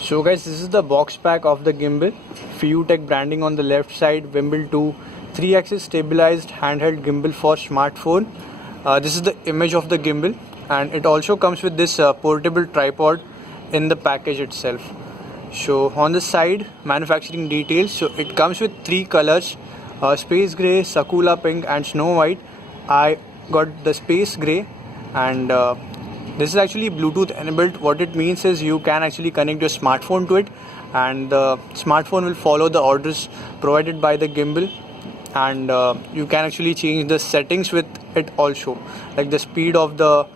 So guys, this is the box pack of the gimbal. FeiyuTech branding on the left side, Vimble 2 3-axis stabilized handheld gimbal for smartphone. This is the image of the gimbal, and it also comes with this portable tripod in the package itself. So on the side, manufacturing details. So it comes with 3 colors, space gray, sakula pink and snow white. I got the space gray, and this is actually Bluetooth enabled. What it means is you can actually connect your smartphone to it, and the smartphone will follow the orders provided by the gimbal, and you can actually change the settings with it also, like the speed of the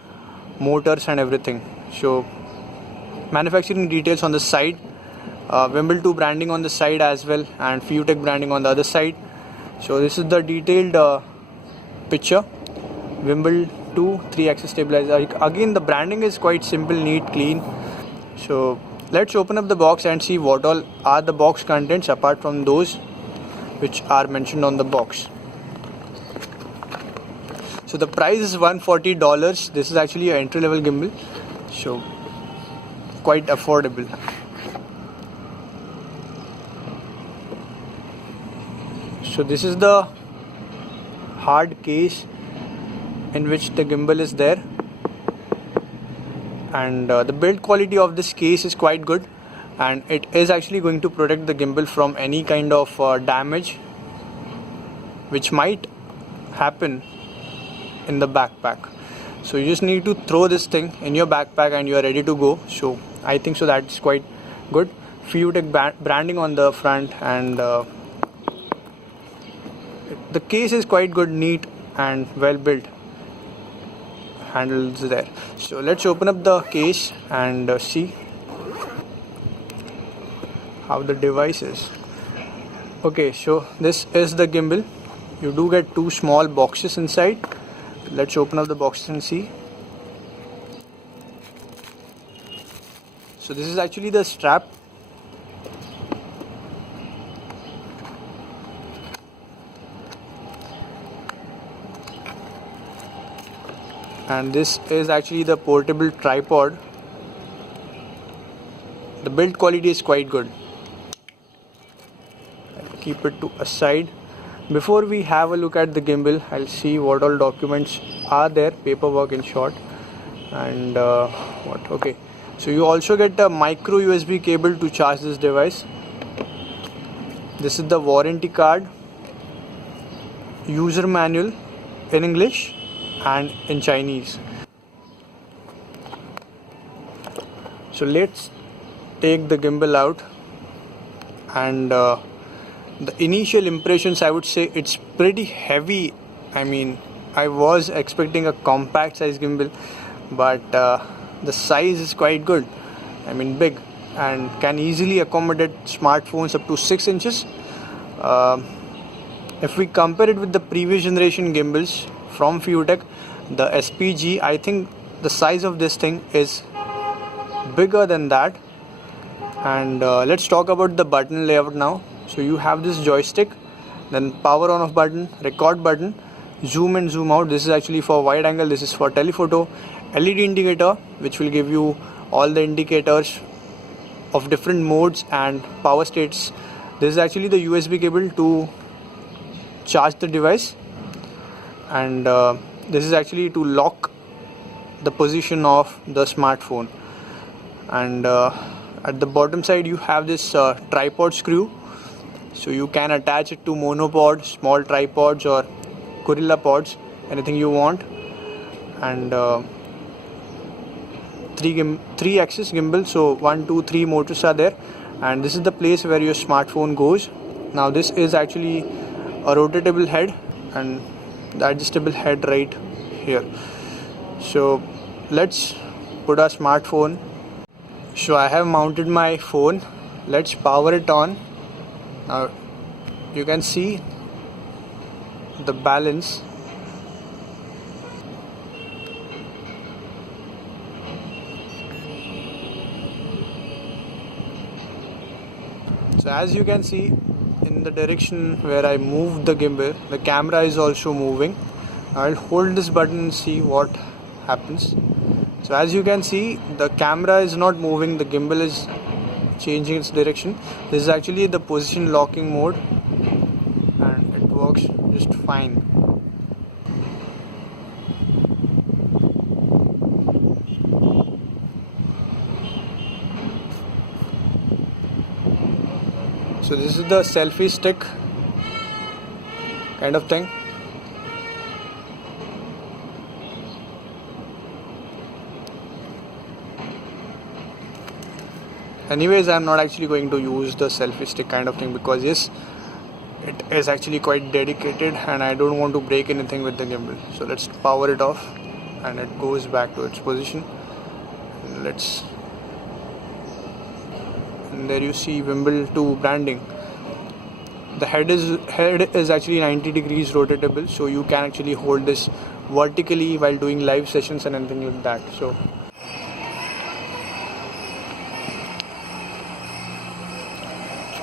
motors and everything. So manufacturing details on the side, Vimble 2 branding on the side as well, and FeiyuTech branding on the other side. So this is the detailed picture. Vimble 2 3-axis stabilizer. Again, the branding is quite simple, neat, clean. So let's open up the box and see what all are the box contents apart from those which are mentioned on the box. So the price is $140. This is actually an entry level gimbal, so quite affordable. So this is the hard case in which the gimbal is there, and the build quality of this case is quite good, and it is actually going to protect the gimbal from any kind of damage which might happen in the backpack. So you just need to throw this thing in your backpack and you are ready to go. So I think so that's quite good. FeiyuTech branding on the front, and the case is quite good, neat and well built. Handles there. So let's open up the case and see how the device is. Okay, so this is the gimbal. You do get 2 small boxes inside. Let's open up the boxes and see. So this is actually the strap. And this is actually the portable tripod. The build quality is quite good. I'll keep it to a side. Before we have a look at the gimbal, I'll see what all documents are there, paperwork in short. And okay, so you also get a micro USB cable to charge this device. This is the warranty card, user manual in English and in Chinese. So let's take the gimbal out, and the initial impressions, I would say it's pretty heavy. I mean, I was expecting a compact size gimbal, but the size is quite good. I mean, big, and can easily accommodate smartphones up to 6 inches. If we compare it with the previous generation gimbals from FeiyuTech, the SPG, I think the size of this thing is bigger than that. And let's talk about the button layout now. So you have this joystick, then power on off button, record button, zoom and zoom out. This is actually for wide angle, this is for telephoto. LED indicator, which will give you all the indicators of different modes and power states. This is actually the USB cable to charge the device, and this is actually to lock the position of the smartphone. And at the bottom side you have this tripod screw, so you can attach it to monopod, small tripods or gorilla pods, anything you want. And 3-axis gimbal, so 1, 2, 3 motors are there, and this is the place where your smartphone goes. Now this is actually a rotatable head and the adjustable head right here. So let's put our smartphone. So I have mounted my phone. Let's power it on. Now you can see the balance. So as you can see, in the direction where I moved the gimbal, the camera is also moving. I'll hold this button and see what happens. So as you can see, the camera is not moving, the gimbal is changing its direction. This is actually the position locking mode, and it works just fine. So this is the selfie stick kind of thing. Anyways, I'm not actually going to use the selfie stick kind of thing because yes, it is actually quite dedicated and I don't want to break anything with the gimbal. So let's power it off and it goes back to its position. And there you see Vimble 2 branding. The head is actually 90 degrees rotatable, so you can actually hold this vertically while doing live sessions and anything like that.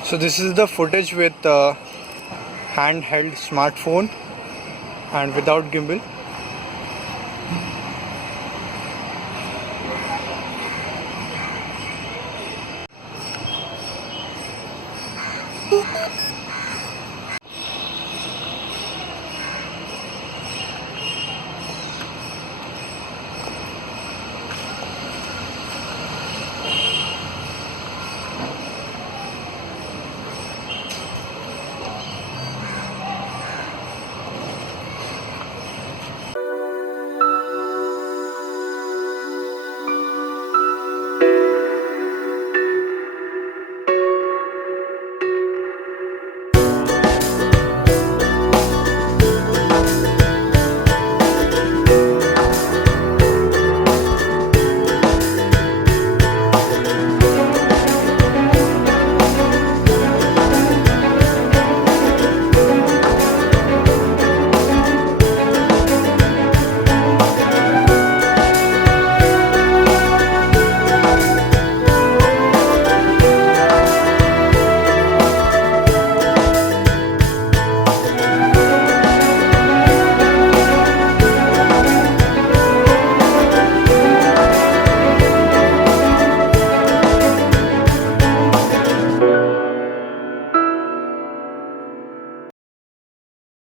So this is the footage with handheld smartphone and without gimbal.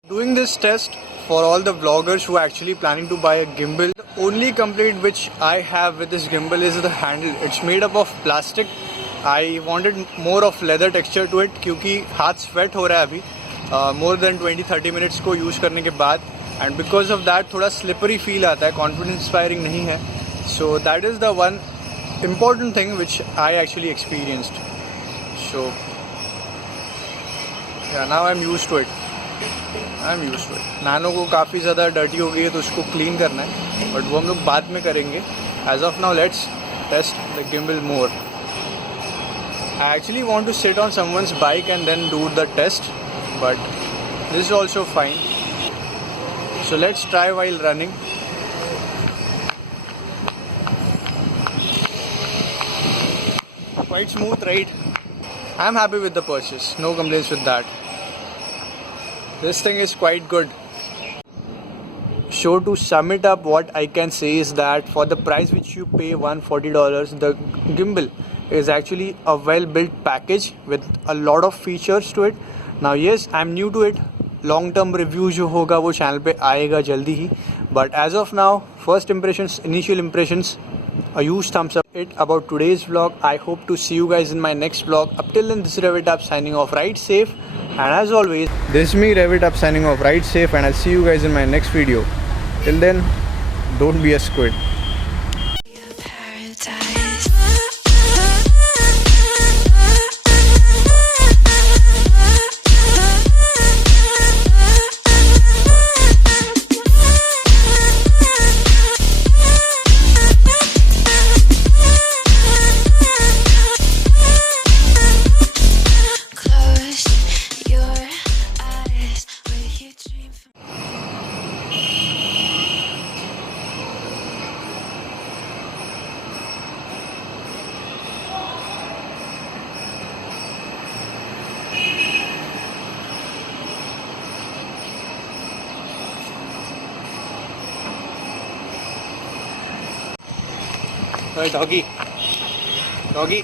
Doing this test for all the vloggers who are actually planning to buy a gimbal. The only complaint which I have with this gimbal is the handle. It's made up of plastic. I wanted more of leather texture to it क्योंकि हाथ sweat हो रहा है अभी more than 20-30 minutes को use करने के बाद, and because of that थोड़ा slippery feel आता है, confidence inspiring नहीं है. So that is the one important thing which I actually experienced. So yeah, now I'm used to it. Nano को काफ़ी ज़्यादा डर्टी हो गई है तो उसको क्लीन करना है, बट वो हम लोग बाद में करेंगे. As of now let's test the gimbal more. I actually want to sit on someone's bike and then do the test, but this is also fine. So let's try while running. Quite smooth, right? I'm happy with the purchase. No complaints with that. This thing is quite good. So to sum it up, what I can say is that for the price which you pay $140, the gimbal is actually a well-built package with a lot of features to it. Now yes, I'm new to it. Long-term review जो होगा वो channel पे आएगा जल्दी ही. But as of now, first impressions, initial impressions, a huge thumbs up it about today's vlog. I hope to see you guys in my next vlog. Up till then, this is Revitap signing off. Ride safe, and as always, this is me Revitap signing off. Ride safe, and I'll see you guys in my next video. Till then, don't be a squid. Hey, doggy. Doggy.